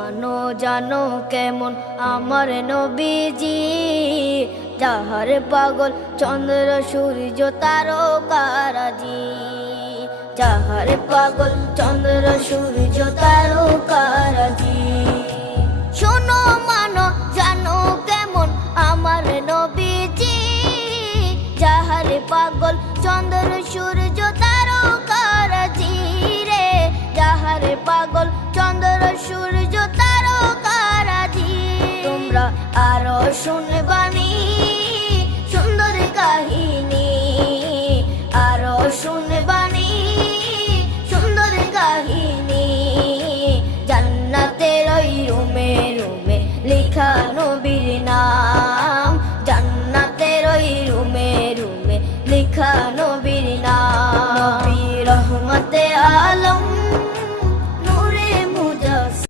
মানো জানো কেমন আমার নবীজি, যাহার পাগল চন্দ্র সূর্য তারকারাজি, যাহার পাগল চন্দ্র সূর্য তারকারাজি। শোনো মানো জানো কেমন আমার নবীজি, যাহার পাগল চন্দ্র সূর্য তারকারাজি রে, যাহার পাগল চন্দ্র সূর্য তারকারাজি। তোমরা আরো শুনবানি